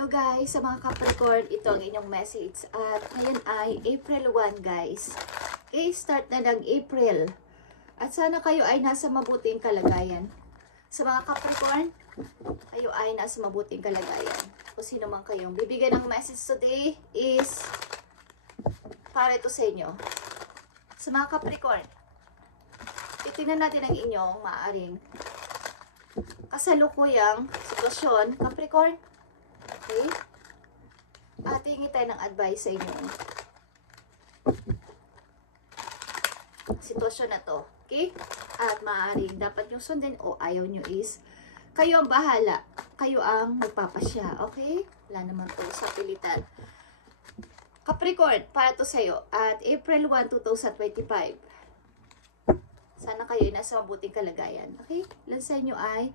Hello guys, sa mga Capricorn, ito ang inyong message. At ngayon ay April 1 guys. Okay, start na ng April. At sana kayo ay nasa mabuting kalagayan. Sa mga Capricorn, kayo ay nasa mabuting kalagayan. Kung sino man kayong bibigyan ng message today is para ito sa inyo. Sa mga Capricorn, titingnan natin ang inyong maaaring kasalukuyang sitwasyon, Capricorn. Okay? At hingi tayo ng advice sa inyo. Sitwasyon na to. Okay? At maaaring dapat nyo sundin o ayaw nyo is kayo ang bahala. Kayo ang magpapasya. Okay? Wala naman to sa pilitan. Capricorn, para to sa'yo. At April 1, 2025. Sana kayo ay nasa mabuting kalagayan. Okay? Ilan sa inyo ay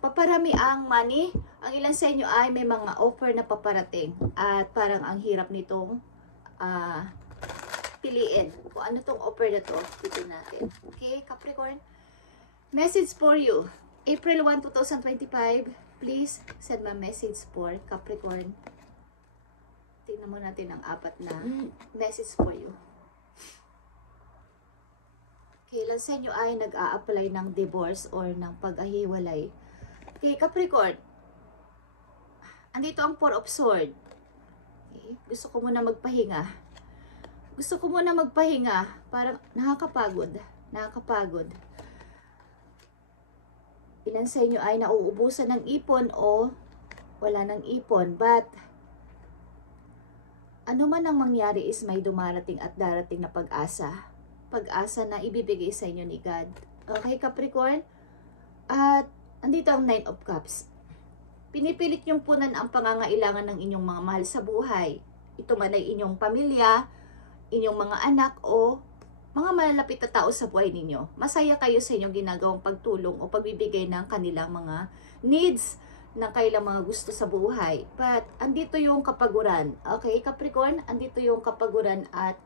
paparami ang money. Ang ilan sa inyo ay may mga offer na paparating. At parang ang hirap nitong piliin. Kung ano tong offer na to, dito natin. Okay, Capricorn? Message for you. April 1, 2025. Please send my message for Capricorn. Tingnan mo natin ang apat na message for you. Okay, ilan sa inyo ay nag-a-apply ng divorce or ng pag-ahiwalay. Okay, Capricorn. Andito ang Four of Swords. Okay, gusto ko muna magpahinga. Gusto ko muna magpahinga. Parang nakakapagod. Nakakapagod. Ilan sa inyo ay nauubusan ng ipon o wala ng ipon. But, ano man ang mangyari is may dumarating at darating na pag-asa. Pag-asa na ibibigay sa inyo ni God. Okay, Capricorn? At andito ang Nine of Cups. Pinipilit niyong punan ang pangangailangan ng inyong mga mahal sa buhay. Ito man ay inyong pamilya, inyong mga anak o mga malalapit na tao sa buhay ninyo. Masaya kayo sa inyong ginagawang pagtulong o pagbibigay ng kanilang mga needs ng kailang mga gusto sa buhay. But andito yung kapaguran. Okay, Capricorn? Andito yung kapaguran at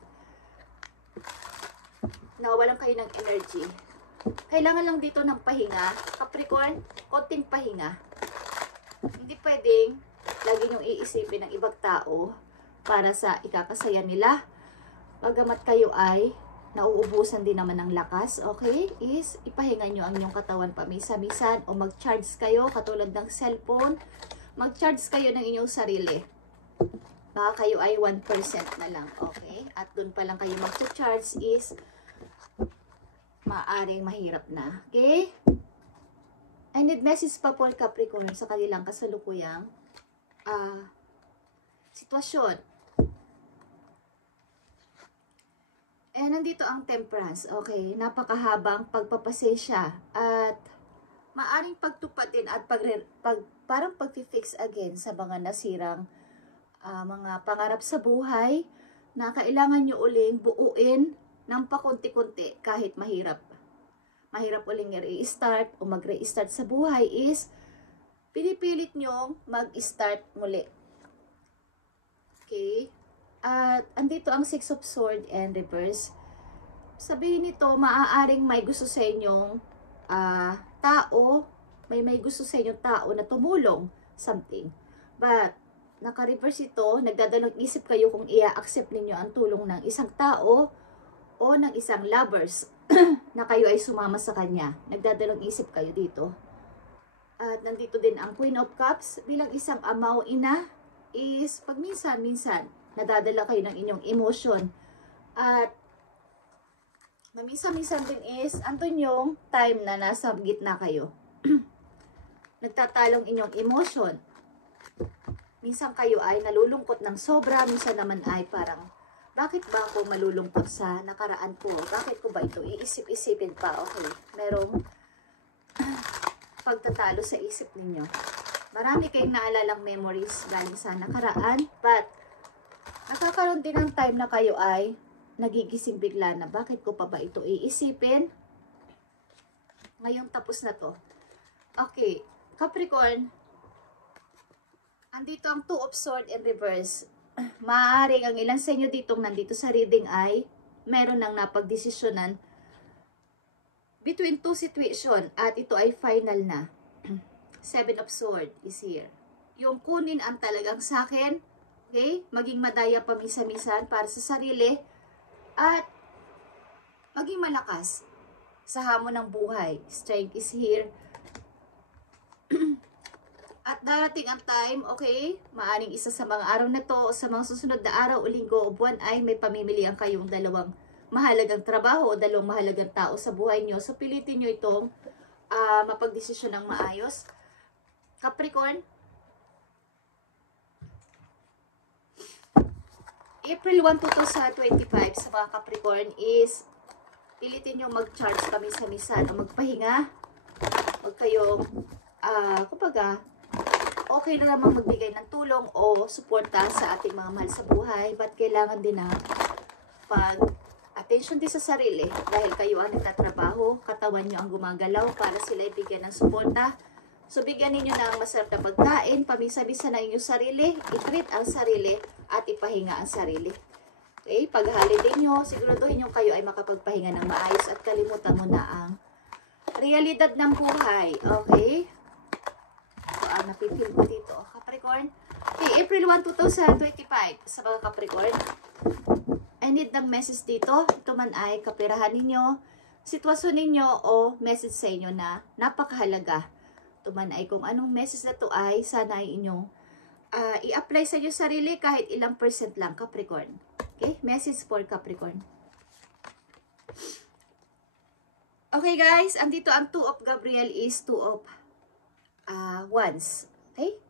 nawawalan kayo ng energy. Kailangan lang dito ng pahinga. Capricorn, konting pahinga. Hindi pwedeng lagi niyong iisipin ng ibang tao para sa ikakasaya nila. Bagamat kayo ay nauubusan din naman ng lakas, okay? Is ipahinga niyo ang inyong katawan pamisa-misan o mag-charge kayo katulad ng cellphone. Mag-charge kayo ng inyong sarili. Baka kayo ay 1% na lang, okay? At doon pa lang kayo mag-charge is maaring mahirap na. Okay? I need message pa po Capricorn sa kanilang kasalukuyang sitwasyon. Nandito ang Temperance. Okay, napakahabang pagpapasensya at maaring pagtupad din at parang pag-fix again sa mga nasirang mga pangarap sa buhay na kailangan nyo uling buuin ng pakunti-kunti kahit mahirap. Mahirap uling i-restart o mag-restart sa buhay is pinipilit nyong mag-start muli. Okay? At andito ang Six of Swords and Reverse. Sabihin nito, maaaring may gusto sa inyong tao, may gusto sa inyong tao na tumulong something. But naka-reverse ito, nagdadalawang isip kayo kung i-accept ninyo ang tulong ng isang tao o ng isang lovers na kayo ay sumama sa kanya. Nagdadalawang isip kayo dito. At nandito din ang Queen of Cups. Bilang isang ama o ina is pag minsan nadadala kayo ng inyong emotion. At minsan din is andun yung time na nasa gitna kayo. Nagtatalong inyong emotion. Minsan kayo ay nalulungkot ng sobra, minsan naman ay parang bakit ba ako malulungkot sa nakaraan ko? Bakit ko ba ito iisip-isipin pa? Okay, merong pagtatalo sa isip ninyo. Marami kayong naalalang memories galing sa nakaraan, but nakakaroon din ng time na kayo ay nagigising bigla na bakit ko pa ba ito iisipin? Ngayong tapos na to. Okay, Capricorn, andito ang Two of Swords in Reverse. Maaaring ang ilan sa inyo ditong nandito sa reading ay meron nang napagdesisyonan between two situation at ito ay final na. Seven of Swords is here. yung kunin ang talagang sakin, okay? Maging madaya pamisa-misan para sa sarili at maging malakas sa hamon ng buhay. Strength is here. At darating ang time, okay, maaring isa sa mga araw na to o sa mga susunod na araw o linggo o buwan ay may pamimilian kayong dalawang mahalagang trabaho o dalawang mahalagang tao sa buhay nyo. So, pilitin nyo itong mapagdesisyon ng maayos. Capricorn, April 1, 2025 sa mga Capricorn is pilitin nyo mag-charge pamisa-misan o magpahinga. Huwag kayong, kumbaga, okay na namang magbigay ng tulong o suporta sa ating mga mahal sa buhay, but kailangan din na pag-attention din sa sarili dahil kayo ang nagtatrabaho, katawan nyo ang gumagalaw para sila ibigyan ng suporta. So, bigyan ninyo ng masarap na pagkain, pamisa-misa na inyong sarili, i-treat ang sarili, at ipahinga ang sarili. Okay? Pag-holiday nyo, siguraduhin nyo kayo ay makapagpahinga ng maayos at kalimutan mo na ang realidad ng buhay. Okay? So, napipil ko dito. Capricorn. Okay, April 1, 2025 sa mga Capricorn. I need ng message dito. Ito man ay kapirahan ninyo, sitwasyon ninyo o message sa inyo na napakahalaga. Ito man ay kung anong message na to ay sana ay inyong i-apply sa inyong sarili kahit ilang % lang, Capricorn. Okay, message for Capricorn. Okay guys, andito ang 2 of Gabriel is 2 of Wands. Okay?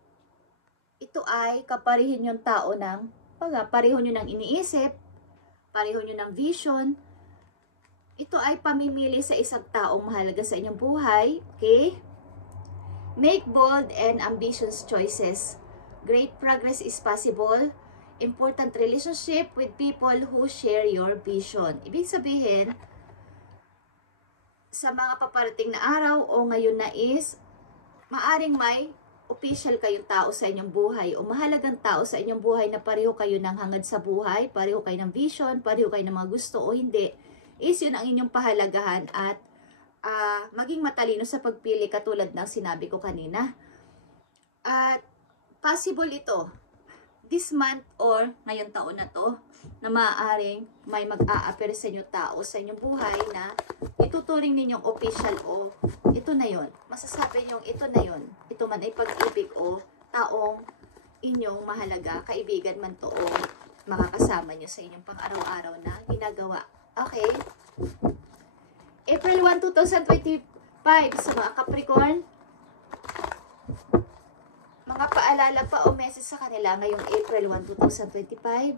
Ito ay kaparihin yung tao ng, pareho nyo ng iniisip, pareho nyo ng vision. Ito ay pamimili sa isang taong mahalaga sa inyong buhay. Okay? Make bold and ambitious choices. Great progress is possible. Important relationship with people who share your vision. Ibig sabihin, sa mga paparating na araw o ngayon na is, maaring may official kayong tao sa inyong buhay o mahalagang tao sa inyong buhay na pareho kayo ng hangad sa buhay, pareho kayo ng vision, pareho kayo ng mga gusto o hindi, is yun ang inyong pahalagahan at maging matalino sa pagpili katulad ng sinabi ko kanina. At possible ito, this month or ngayong taon na to, na maaaring may mag-a-appear sa inyong tao sa inyong buhay na ituturing ninyong official o ito na yon. Masasabi ninyong ito na yon. Ito man ay pag-ibig o taong inyong mahalaga, kaibigan man to o makakasama nyo sa inyong pang-araw-araw na ginagawa. Okay? April 1, 2025 sa mga Capricorn. Mga paalala pa o message sa kanila ngayong April 1, 2025.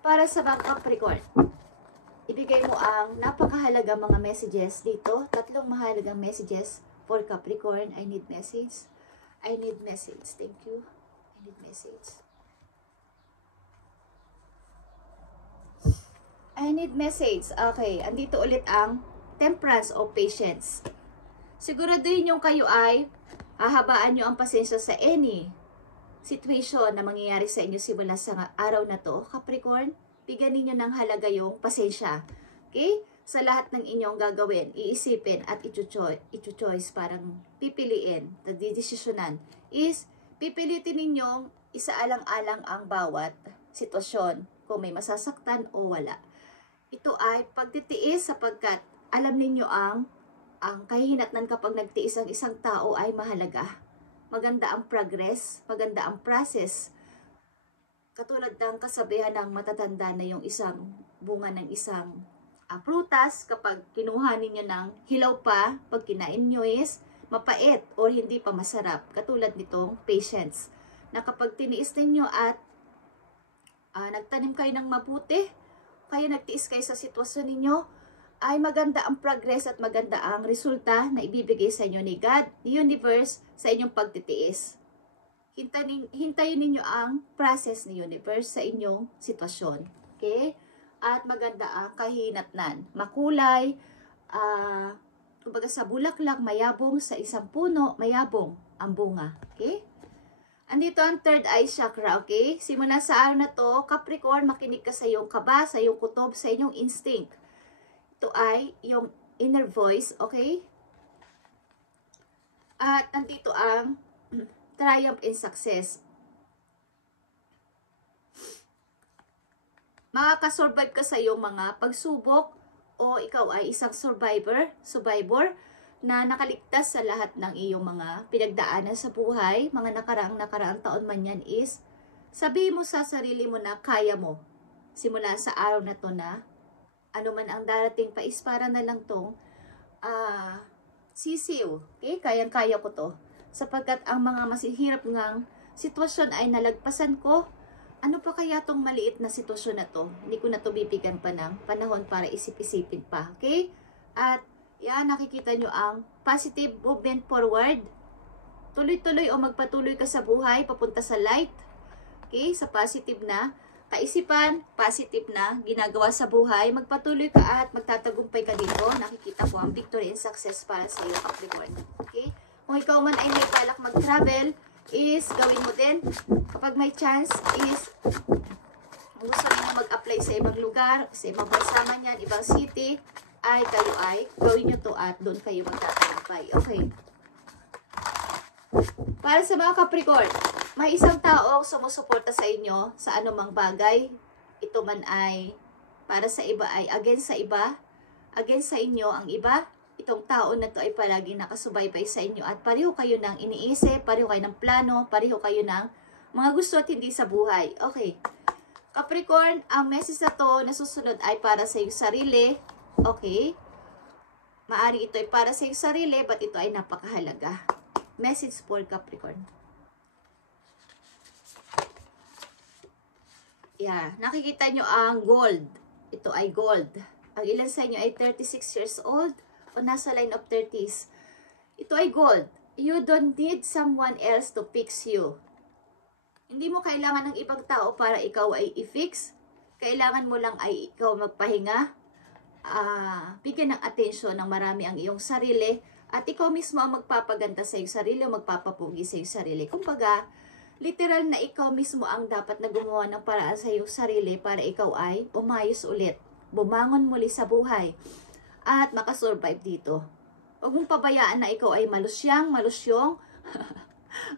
Para sa mga Capricorn, ibigay mo ang napakahalaga mga messages dito. 3 mahalagang messages for Capricorn. I need message. I need message. Thank you. I need message. I need message. Okay, andito ulit ang temperance o patience. Siguraduhin yung kayo ay hahabaan nyo ang pasensya sa any situation na mangyayari sa inyo simula sa araw na to. Capricorn, bigyan ninyo ng halaga yung pasensya. Okay? Sa lahat ng inyong gagawin, iisipin at i-choice, parang pipiliin, nagdidesisyonan, is pipilitin ninyong isaalang-alang ang bawat sitwasyon, kung may masasaktan o wala. Ito ay pagtitiis sapagkat alam ninyo ang kahihinatnan kapag nagtiis ang isang tao ay mahalaga. Maganda ang progress, maganda ang process. Katulad ng kasabihan ng matatanda na yung isang bunga ng isang prutas, kapag kinuha ninyo ng hilaw pa, pag kinain nyo is mapait or hindi pa masarap. Katulad nitong patience, na kapag tiniis ninyo at nagtanim kayo ng mabuti, kaya nagtiis kayo sa sitwasyon ninyo, ay maganda ang progress at maganda ang resulta na ibibigay sa inyo ni God, ni Universe, sa inyong pagtitiis. Hintayin ninyo ang process ni Universe sa inyong sitwasyon. Okay? At maganda ang kahinatnan. Makulay, kumbaga sa bulaklak, mayabong, sa isang puno, mayabong ang bunga. Okay? Andito ang third eye chakra, okay? Simula sa araw na to, Capricorn, makinig ka sa iyong kaba, sa iyong kutob, sa inyong instinct. Ito ay yung inner voice, okay? At andito ang triumph and success. Makakasurvive ka sa iyong mga pagsubok o ikaw ay isang survivor na nakaligtas sa lahat ng iyong mga pinagdaanan sa buhay, mga nakaraang taon man yan is, sabihin mo sa sarili mo na kaya mo. Simula sa araw na to na, ano man ang darating pa is para na lang tong sisiw. Okay? Kayang-kaya ko to. Sapagkat ang mga masihirap ngang sitwasyon ay nalagpasan ko. Ano pa kaya tong maliit na sitwasyon na to? Hindi ko na to bibigyan pa ng panahon para isip-isipin pa. Okay? At yan, nakikita nyo ang positive movement forward. Tuloy-tuloy o magpatuloy ka sa buhay, papunta sa light. Okay? Sa positive na kaisipan, positive na ginagawa sa buhay, magpatuloy ka at magtatagumpay ka dito. Nakikita ko ang victory and success para sa iyo, Capricorn. Okay? Kung ikaw man ay may balak mag-travel, is gawin mo din. Kapag may chance is kung gusto niyo mag-apply sa ibang lugar, sa ibang bansa man yan, ibang city, ay kayo ay gawin nyo to at doon kayo magtatagumpay. Okay. Para sa mga Capricorn, may isang tao sumusuporta sa inyo sa anumang bagay. Ito man ay para sa iba ay against sa iba, against sa inyo ang iba. Itong tao na to ay palaging nakasubaybay sa inyo at pareho kayo ng iniisip, pareho kayo ng plano, pareho kayo ng mga gusto at hindi sa buhay. Okay. Capricorn, ang message na to na susunod ay para sa iyong sarili. Okay. Maari ito ay para sa iyong sarili, but ito ay napakahalaga. Message for Capricorn. Yeah. Nakikita nyo ang gold. Ito ay gold. Ang ilan sa inyo ay 36 years old o nasa line of 30s. Ito ay gold. You don't need someone else to fix you. Hindi mo kailangan ng ibang tao para ikaw ay i-fix. Kailangan mo lang ay ikaw magpahinga. Bigyan ng atensyon ng marami ang iyong sarili. At ikaw mismo ang magpapaganda sa iyong sarili o magpapapugi sa iyong sarili. Kumbaga, literal na ikaw mismo ang dapat na gumawa ng paraan sa iyong sarili para ikaw ay umayos ulit. Bumangon muli sa buhay. At makasurvive dito. Huwag mong pabayaan na ikaw ay malusyong.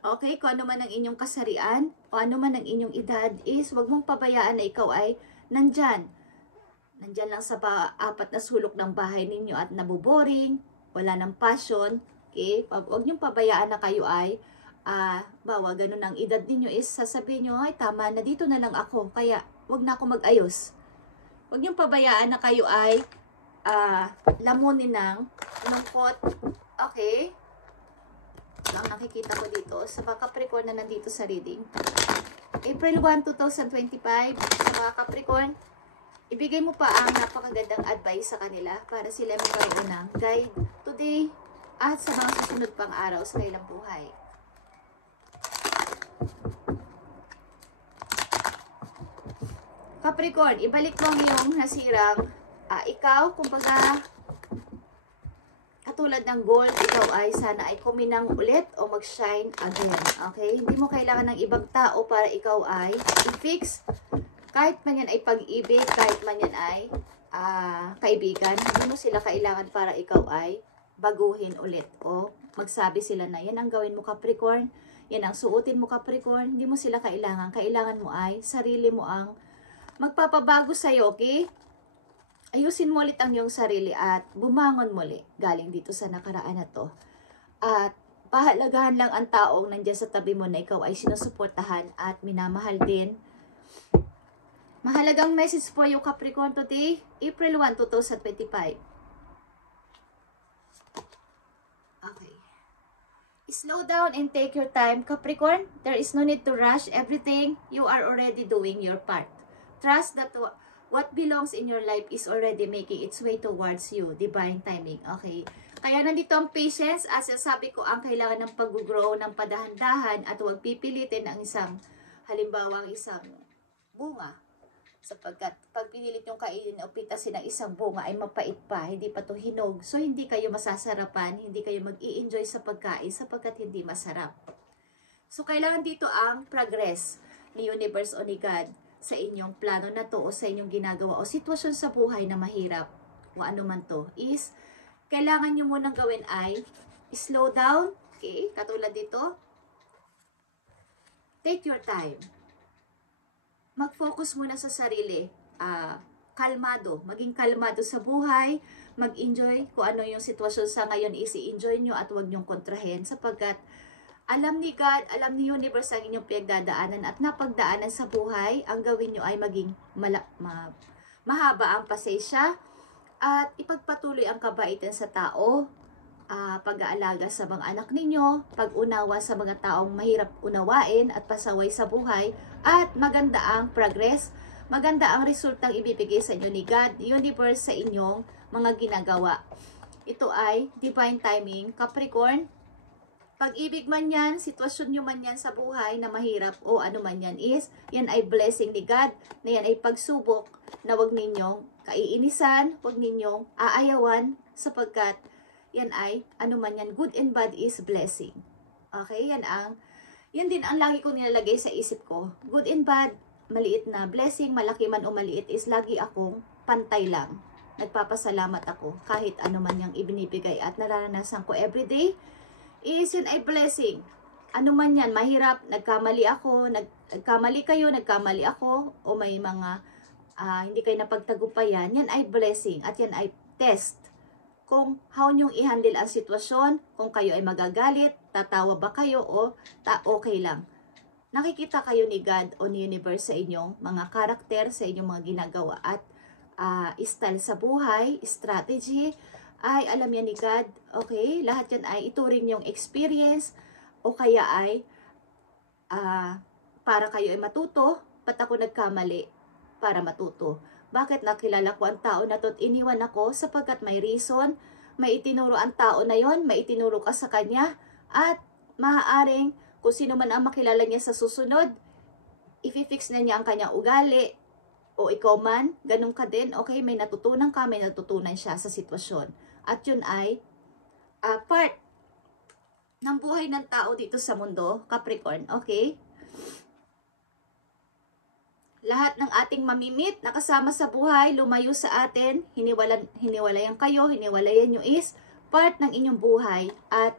Okay, kung ano man ang inyong kasarian, o ano man ang inyong edad is, huwag mong pabayaan na ikaw ay nandyan. Nandyan lang sa apat na sulok ng bahay ninyo at nabuboring, wala ng passion. Okay, huwag niyong pabayaan na kayo ay, bawa ganun ang edad ninyo is, sasabihin nyo, ay tama na dito na lang ako, kaya huwag na ako mag-ayos. Huwag niyong pabayaan na kayo ay, lamunin ng lungkot. Okay? Ang nakikita ko dito sa mga Capricorn na nandito sa reading. April 1, 2025, sa mga Capricorn, ibigay mo pa ang napakagandang advice sa kanila para sila magkaroon ng guide today at sa mga susunod pang araw sa kanilang buhay. Capricorn, ibalik mo ang iyong nasirang ikaw, kumbaga, katulad ng gold, ikaw ay sana ay kuminang ulit o mag-shine again. Okay? Hindi mo kailangan ng ibang tao para ikaw ay i-fix. Kahit man yan ay pag-ibig, kahit man yan ay kaibigan, hindi mo sila kailangan para ikaw ay baguhin ulit. O magsabi sila na yan ang gawin mo, Capricorn, yan ang suotin mo, Capricorn. Hindi mo sila kailangan. Kailangan mo ay sarili mo ang magpapabago sa'yo, okay? Ayusin mo ulit ang iyong sarili at bumangon muli galing dito sa nakaraan na to. At pahalagahan lang ang taong nandiyan sa tabi mo na ikaw ay sinusuportahan at minamahal din. Mahalagang message for you, Capricorn, today, April 1, 2025. Okay. Slow down and take your time, Capricorn. There is no need to rush everything. You are already doing your part. Trust that what belongs in your life is already making its way towards you. Divine timing. Okay. Kaya nandito ang patience. As sabi ko, ang kailangan ng pag-grow ng padahan-dahan at huwag pipilitin ang isang, halimbawa, isang bunga. Sapagkat pag pinilit yung kainin o pitasin ng isang bunga ay mapait pa, hindi pa to hinog. So, hindi kayo masasarapan, hindi kayo mag-i-enjoy sa pagkain sapagkat hindi masarap. So, kailangan dito ang progress ni universe o ni God sa inyong plano na to o sa inyong ginagawa o sitwasyon sa buhay na mahirap o ano man to is kailangan nyo munang gawin ay slow down, okay, katulad dito, take your time. Mag-focus muna sa sarili. Kalmado. Maging kalmado sa buhay. Mag-enjoy kung ano yung sitwasyon sa ngayon, isi-enjoy nyo at huwag nyong kontrahin sapagkat alam ni God, alam ni Universe ang inyong pinagdadaanan at napagdaanan sa buhay. Ang gawin nyo ay maging mahaba ang pasensya at ipagpatuloy ang kabaitan sa tao, pag-aalaga sa mga anak ninyo, pag-unawa sa mga taong mahirap unawain at pasaway sa buhay, at maganda ang progress, maganda ang resultang ibibigay sa inyo ni God, Universe sa inyong mga ginagawa. Ito ay divine timing, Capricorn. Pag-ibig man yan, sitwasyon nyo man yan sa buhay na mahirap o ano man yan is, yan ay blessing ni God, na yan ay pagsubok na wag ninyong kaiinisan, wag ninyong aayawan, sapagkat yan ay, ano man yan, good and bad is blessing. Okay, yan din ang lagi ko nilalagay sa isip ko. Good and bad, maliit na blessing, malaki man o maliit is lagi akong pantay lang. Nagpapasalamat ako kahit ano man yung ibinibigay at nararanasan ko everyday is yun ay blessing. Ano man yan, mahirap, nagkamali ako, nagkamali kayo, nagkamali ako, o may mga hindi kayo napagtagumpayan, yan ay blessing at yan ay test. Kung how nyong i-handle ang sitwasyon, kung kayo ay magagalit, tatawa ba kayo o okay lang. Nakikita kayo ni God o ni Universe sa inyong mga karakter, sa inyong mga ginagawa at style sa buhay, strategy, ay alam yan ni God. Okay, lahat yan ay ituring yung experience o kaya ay para kayo ay matuto. Ba't ako nagkamali? Para matuto. Bakit nakilala ko ang tao na to at iniwan ako? Sapagkat may reason, may itinuro ang tao na yon, may itinuro ka sa kanya, at maaaring kung sino man ang makilala niya sa susunod, i-fix na niya ang kanyang ugali, o ikaw man, ganun ka din, okay, may natutunan ka, may natutunan siya sa sitwasyon. At yun ay part ng buhay ng tao dito sa mundo, Capricorn, okay? Lahat ng ating mamimit, nakasama sa buhay, lumayo sa atin, hiniwalayan kayo, hiniwalayan nyo is part ng inyong buhay. At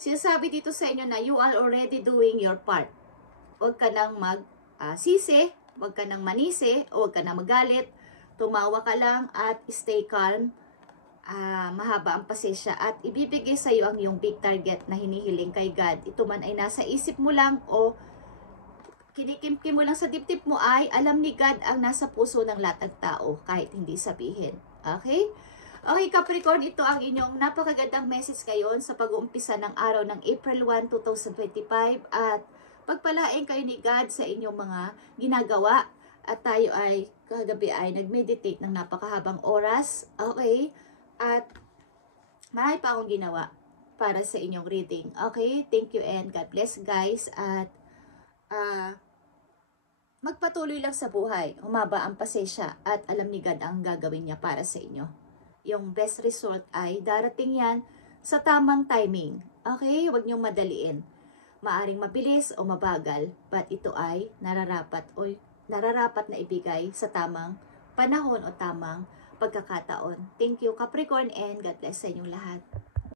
sinasabi dito sa inyo na you are already doing your part. Huwag ka nang magsisi, huwag ka nang manisi, o huwag ka nang magalit. Tumawa ka lang at stay calm. Mahaba ang pasensya at ibibigay sa iyo ang iyong big target na hinihiling kay God. Ito man ay nasa isip mo lang o kinikimkim mo lang sa dibdib mo, ay alam ni God ang nasa puso ng lahat ng tao kahit hindi sabihin. Okay? Okay, Capricorn, ito ang inyong napakagandang message ngayon sa pag-uumpisa ng araw ng April 1, 2025 at pagpalain kayo ni God sa inyong mga ginagawa at tayo ay kagabi ay nag-meditate ng napakahabang oras. Okay? At marami pa akong ginawa para sa inyong reading. Okay? Thank you and God bless guys. At magpatuloy lang sa buhay. Humaba ang pasensya at alam ni God ang gagawin niya para sa inyo. Yung best result ay darating yan sa tamang timing. Okay? Huwag niyong madaliin. Maaring mabilis o mabagal, but ito ay nararapat na ibigay sa tamang panahon o tamang pagkakataon. Thank you Capricorn and God bless sa inyong lahat.